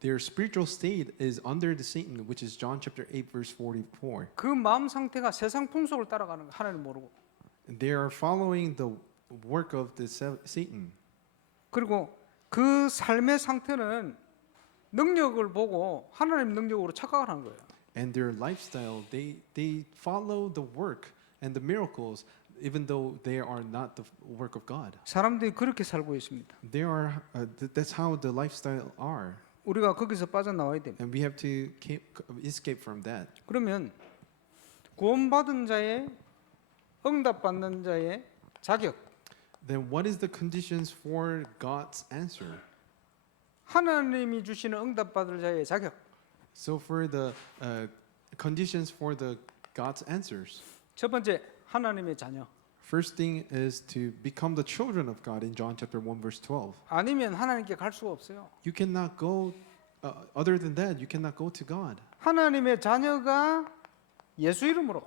their spiritual state is under the Satan, which is John chapter 8 verse 44. 그 마음 상태가 세상 풍속을 따라가는 거 하나님 모르고. They are following the work of the Satan. 그리고 그 삶의 상태는 능력을 보고 하나님 능력으로 착각을 하는 거예요. And their lifestyle, they follow the work and the miracles, even though they are not the work of God. 사람들이 그렇게 살고 있습니다. They are. That's how the lifestyle are, 우리가 거기서 빠져나와야 됩니다. and we have to escape from that. 그러면 구원받은 자의 응답받는 자의 자격, Then what is the conditions for God's answer? 하나님이 주시는 응답받을 자의 자격. So for the conditions for the God's answers, 첫 번째 하나님의 자녀. first thing is to become the children of God in John chapter 1 verse 12. 아니면 하나님께 갈 수가 없어요. You cannot go other than that. You cannot go to God. 하나님의 자녀가 예수 이름으로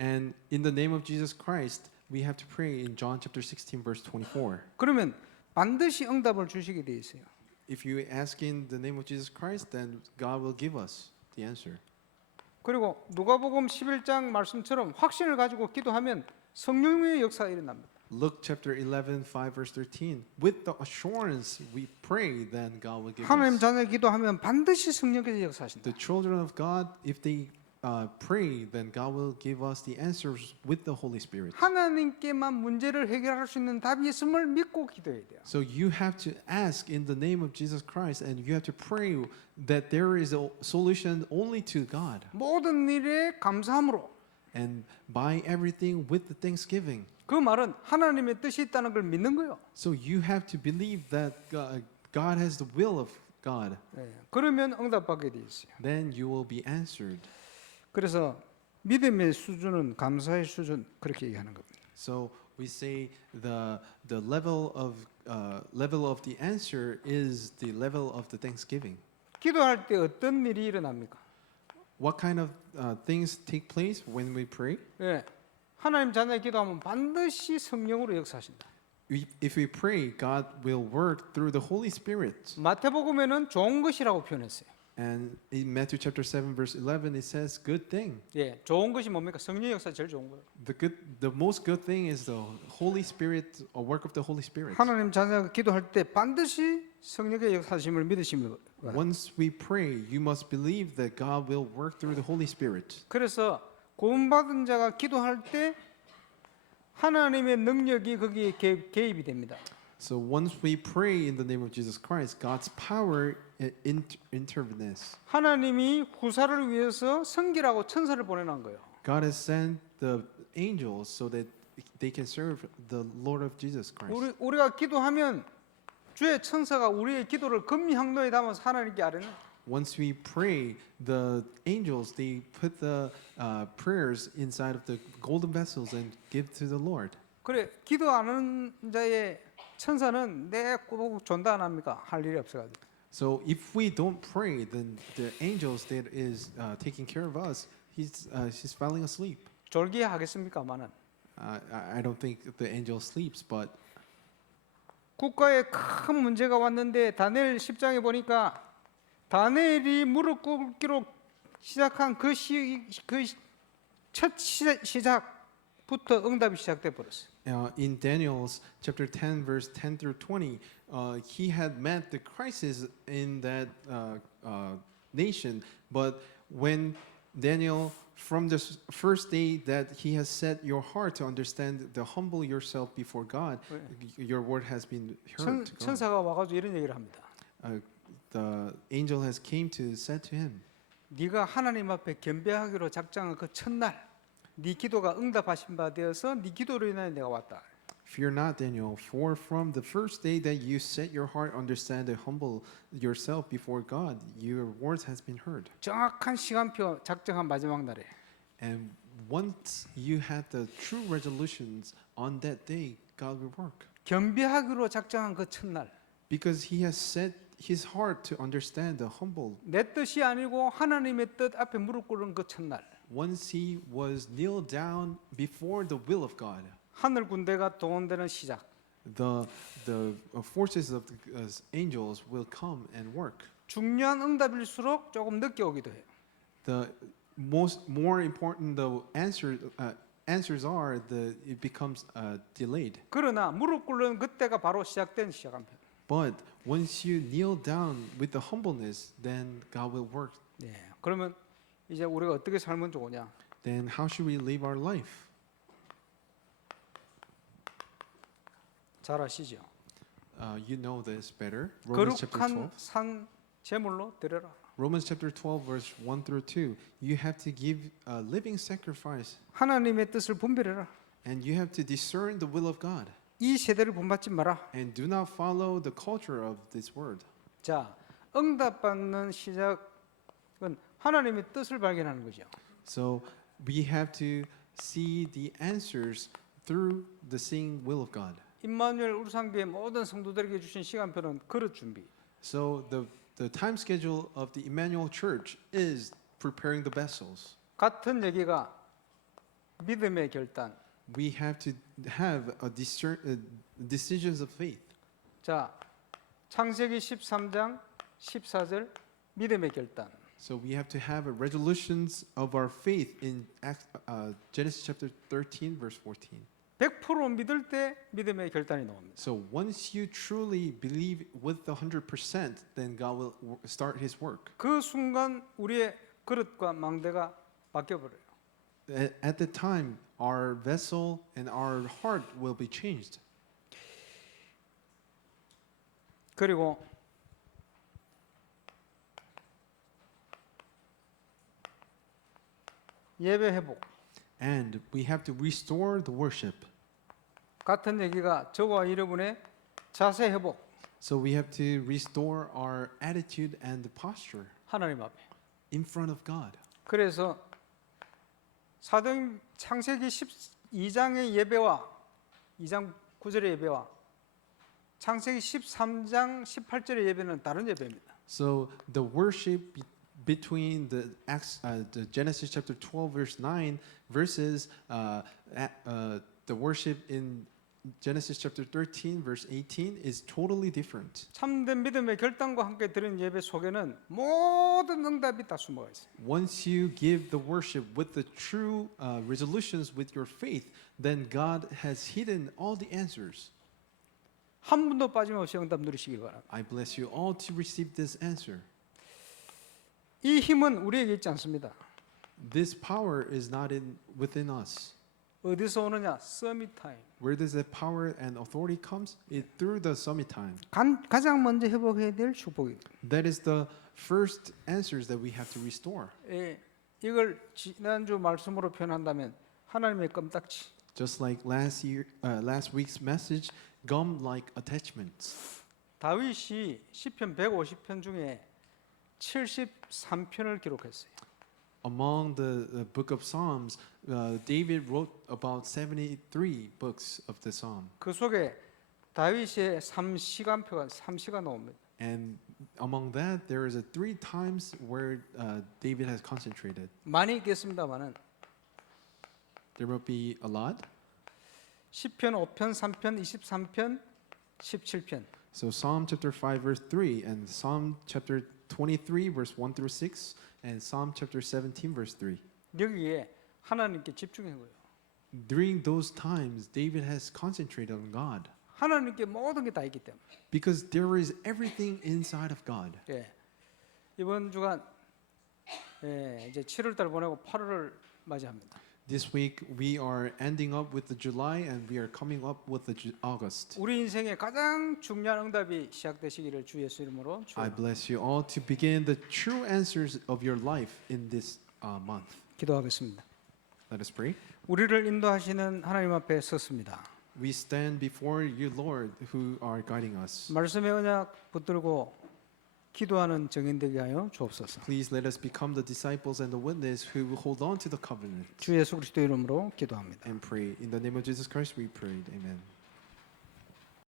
And in the name of Jesus Christ, we have to pray in John chapter 16 verse 24. 그러면 반드시 응답을 주시게 돼 있어요. If you ask in the name of Jesus Christ, then God will give us the answer. 그리고 누가복음 11장 말씀처럼 확신을 가지고 기도하면 성령의 역사가 일어납니다. Luke chapter 11, 5 verse 13. With the assurance we pray, then God will give 하나님 us. 자녀 기도하면 반드시 성령께서 역사하신다. The children of God, if they pray, then God will give us the answers with the Holy Spirit. 하나님께만 문제를 해결할 수 있는 답이 있음을 믿고 기도해야 돼요. So you have to ask in the name of Jesus Christ, and you have to pray that there is a solution only to God. 모든 일에 감사함으로. And by everything with the thanksgiving. 그 말은 하나님의 뜻이 있다는 걸 믿는 거예요. So you have to believe that God has the will of God, 그러면 응답받게 돼 있어요. then you will be answered. 그래서 믿음의 수준은 감사의 수준 그렇게 얘기하는 겁니다. So we say the level of the answer is the level of the thanksgiving. 기도할 때 어떤 일이 일어납니까? What kind of things take place when we pray? 예, 하나님 자녀의 기도하면 반드시 성령으로 역사하신다. If we pray, God will work through the Holy Spirit. 마태복음에는 좋은 것이라고 표현했어요. And in Matthew chapter 7 verse 11 it says good thing. 예, 좋은 것이 뭡니까? 성령의 역사 제일 좋은 거예요. The most good thing is the Holy Spirit, a work of the Holy Spirit. 하나님 자녀가 기도할 때 반드시 성령의 역사심을 믿으시면 Once we pray, you must believe that God will work through the Holy Spirit. 그래서 구원받은 자가 기도할 때 하나님의 능력이 거기에 개입이 됩니다. So once we pray in the name of Jesus Christ, God's power intervenes. 하나님이 후사를 위해서 성기라고 천사를 보내는 거예요. God has sent the angels so that they can serve the Lord of Jesus Christ. 우리가 기도하면 주의 천사가 우리의 기도를 금리 항로에 담아서 하나님께 아뢰는. Once we pray, the angels they put the prayers inside of the golden vessels and give to the Lord. 그래 기도 안 하는 자의 천사는 내 꼭 존다 안 합니까? 할 일이 없어가지고. So if we don't pray, then the angels that is taking care of us, she's falling asleep. 졸기에 하겠습니까만은 I don't think the angel sleeps, but 국가에 큰 문제가 왔는데 다니엘 10장에 보니까 다니엘이 무릎 꿇기로 시작한 그 첫 시작부터 응답이 시작돼 버렸어요. in Daniel's chapter 10, verse 10 through 20, he had met the crisis in that nation. But when Daniel, from the first day that he has set your heart to understand, to humble yourself before God, your word has been heard. to God. 천사가 와가지고 이런 얘기를 합니다. The angel has came to said to him, 네가 하나님 앞에 겸비하기로 작정한 그 첫날 네 기도가 응답하신 바 되어서 네 기도로 인하여 내가 왔다. Fear not, Daniel, for from the first day that you set your heart, understand and humble yourself before God, your words has been heard. 정확한 시간표 작정한 마지막 날에 And once you had the true resolutions on that day, God will work. 겸비하기로 작정한 그 첫날 Because he has set his heart to understand the humble. 내 뜻이 아니고 하나님의 뜻 앞에 무릎 꿇은 그 첫날 Once he was kneeled down before the will of God, 하늘 군대가 동원되는 시작. the forces of the angels will come and work. 중요한 응답일수록 조금 늦게 오기도 해요. The more important the answers are, it becomes delayed. 그러나 무릎 꿇는 그때가 바로 시작된 시작한 편. But once you kneel down with the humbleness, then God will work. 네. 그러면 이제 우리가 어떻게 살면 좋으냐? Then how should we live our life? 잘 아시죠? You know this better. Romans chapter 12. 거룩한 산 제물로 드려라. Romans chapter 12 verse 1 through 2. You have to give a living sacrifice 하나님의 뜻을 분별해라. and you have to discern the will of God 이 세대를 본받지 마라. and do not follow the culture of this world. 자, 응답받는 시작은 하나님의 뜻을 발견하는 거죠. So we have to see the answers through the seeing will of God. 임마누엘 울산교회 모든 성도들에게 주신 시간표는 그릇 준비. So the time schedule of the Emmanuel Church is preparing the vessels. 같은 얘기가 믿음의 결단. We have to have decisions of faith. 자, 창세기 13장 14절 믿음의 결단. So we have to have resolutions of our faith in Genesis chapter 13 verse 14. 100% 믿을 때 믿음의 결단이 나옵니다. So once you truly believe with the 100%, then God will start His work. 그 순간 우리의 그릇과 망대가 바뀌어 버려요. At the time, our vessel and our heart will be changed. 그리고 예배 회복. And we have to restore the worship. 같은 얘기가 저와 여러분의 자세 회복. So we have to restore our attitude and posture 하나님 앞에. in front of God. 그래서 사도행 창세기 12장의 예배와 2장 9절의 예배와 창세기 13장 18절의 예배는 다른 예배입니다. So the worship between the Genesis chapter 12 verse 9 versus the worship in Genesis chapter 13 verse 18 is totally different. 참된 믿음의 결단과 함께 드린 예배 속에는 모든 응답이 다 숨어가 있어요. Once you give the worship with the true resolutions with your faith, then God has hidden all the answers. 한 분도 빠짐없이 응답 누리시길 바랍니다. I bless you all to receive this answer. 이 힘은 우리에게 있지 않습니다. This power is not within us. 어디서 오느냐? 서밋 타임. Where does that power and authority comes? It through the summit time. 가장 먼저 회복해야 될 축복이. That is the first answers that we have to restore. 이걸 지난주 말씀으로 표현한다면 하나님의 껌딱지. Just like last week's message, gum-like attachments. 다윗이 시편 150편 중에 73편을 기록했어요. Among the book of Psalms, David wrote about 73 books of the Psalm. 그 속에 다윗의 3시가 나옵니다. And among that, there is 3 times where David has concentrated. 많이 있겠습니다만은 There will be a lot. 시편 5편, 3편, 23편, 17편. So Psalm chapter 5 verse 3 and Psalm chapter 23 verse 1 through 6 and Psalm chapter 17 verse 3. 여기에 하나님께 집중한 거예요. During those times, David has concentrated on God 하나님께 모든 게 다 있기 때문에. because there is everything inside of God. 예. 이번 주간 이제 7월 달 보내고 8월을 맞이합니다. This week we are ending up with the July and we are coming up with the August. 우리 인생의 가장 중요한 응답이 시작되시기를 주 예수 이름으로 I 축원합니다. bless you all to begin the true answers of your life in this month. 기도하겠습니다. Let us pray. 우리를 인도하시는 하나님 앞에 섰습니다. We stand before you, Lord, who are guiding us. 말씀의 언약 붙들고 기도하는 정인 되게 하여 주옵소서. Please let us become the disciples and the witness who will hold on to the covenant 주 예수 그리스도 이름으로 기도합니다. and pray. In the name of Jesus Christ we prayed. Amen.